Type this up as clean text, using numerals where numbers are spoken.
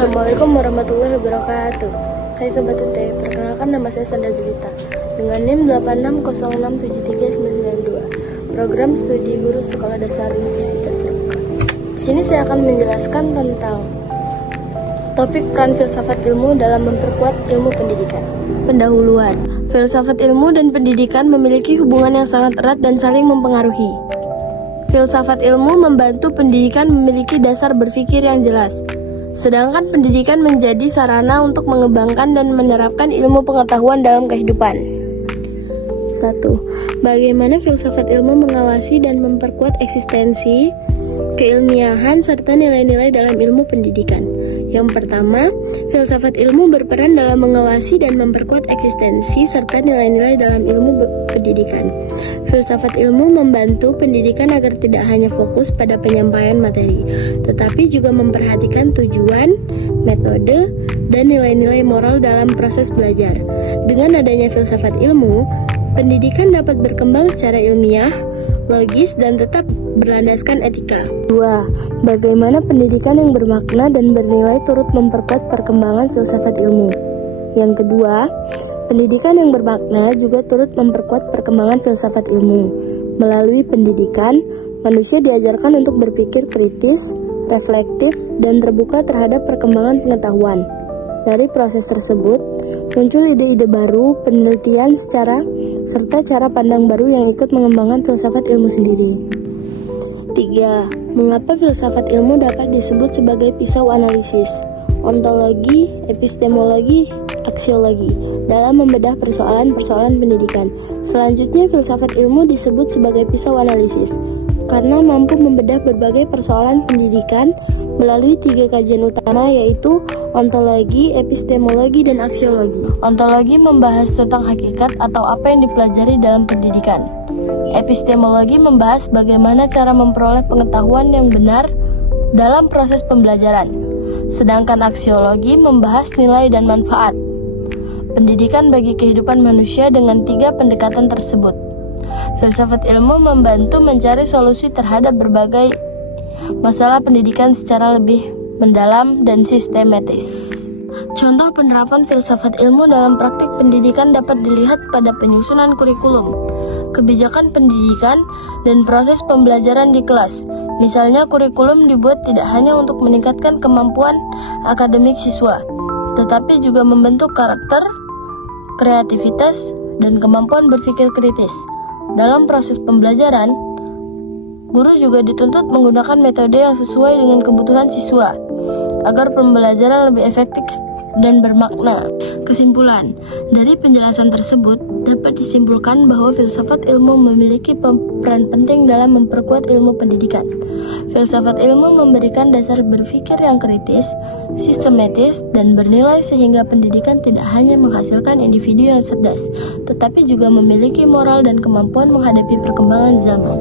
Assalamualaikum warahmatullahi wabarakatuh. Hai Sobat UT, perkenalkan nama saya Sanda Jelita dengan NIM 86067392, Program Studi Guru Sekolah Dasar Universitas Terbuka. Di sini saya akan menjelaskan tentang topik peran filsafat ilmu dalam memperkuat ilmu pendidikan. Pendahuluan, filsafat ilmu dan pendidikan memiliki hubungan yang sangat erat dan saling mempengaruhi. Filsafat ilmu membantu pendidikan memiliki dasar berpikir yang jelas, sedangkan pendidikan menjadi sarana untuk mengembangkan dan menerapkan ilmu pengetahuan dalam kehidupan. 1. Bagaimana filsafat ilmu mengawasi dan memperkuat eksistensi, keilmiahan, serta nilai-nilai dalam ilmu pendidikan? Yang pertama, filsafat ilmu berperan dalam mengawasi dan memperkuat eksistensi serta nilai-nilai dalam ilmu pendidikan. Filsafat ilmu membantu pendidikan agar tidak hanya fokus pada penyampaian materi, tetapi juga memperhatikan tujuan, metode, dan nilai-nilai moral dalam proses belajar. Dengan adanya filsafat ilmu, pendidikan dapat berkembang secara ilmiah, logis, dan tetap berlandaskan etika. 2. Bagaimana pendidikan yang bermakna dan bernilai turut memperkuat perkembangan filsafat ilmu? Yang kedua, pendidikan yang bermakna juga turut memperkuat perkembangan filsafat ilmu. Melalui pendidikan, manusia diajarkan untuk berpikir kritis, reflektif, dan terbuka terhadap perkembangan pengetahuan. Dari proses tersebut, muncul ide-ide baru, penelitian serta cara pandang baru yang ikut mengembangkan filsafat ilmu sendiri. 3. Mengapa filsafat ilmu dapat disebut sebagai pisau analisis, ontologi, epistemologi, aksiologi dalam membedah persoalan-persoalan pendidikan? Selanjutnya, filsafat ilmu disebut sebagai pisau analisis karena mampu membedah berbagai persoalan pendidikan melalui 3 kajian utama, yaitu ontologi, epistemologi, dan aksiologi. Ontologi membahas tentang hakikat atau apa yang dipelajari dalam pendidikan. Epistemologi membahas bagaimana cara memperoleh pengetahuan yang benar dalam proses pembelajaran. Sedangkan aksiologi membahas nilai dan manfaat pendidikan bagi kehidupan manusia. Dengan 3 pendekatan tersebut, filsafat ilmu membantu mencari solusi terhadap berbagai masalah pendidikan secara lebih mendalam dan sistematis. Contoh penerapan filsafat ilmu dalam praktik pendidikan dapat dilihat pada penyusunan kurikulum, kebijakan pendidikan, dan proses pembelajaran di kelas. Misalnya, kurikulum dibuat tidak hanya untuk meningkatkan kemampuan akademik siswa, tetapi juga membentuk karakter, kreativitas, dan kemampuan berpikir kritis. Dalam proses pembelajaran, guru juga dituntut menggunakan metode yang sesuai dengan kebutuhan siswa agar pembelajaran lebih efektif dan bermakna. Kesimpulan, dari penjelasan tersebut dapat disimpulkan bahwa filsafat ilmu memiliki peran penting dalam memperkuat ilmu pendidikan. Filsafat ilmu memberikan dasar berpikir yang kritis, sistematis, dan bernilai sehingga pendidikan tidak hanya menghasilkan individu yang cerdas, tetapi juga memiliki moral dan kemampuan menghadapi perkembangan zaman.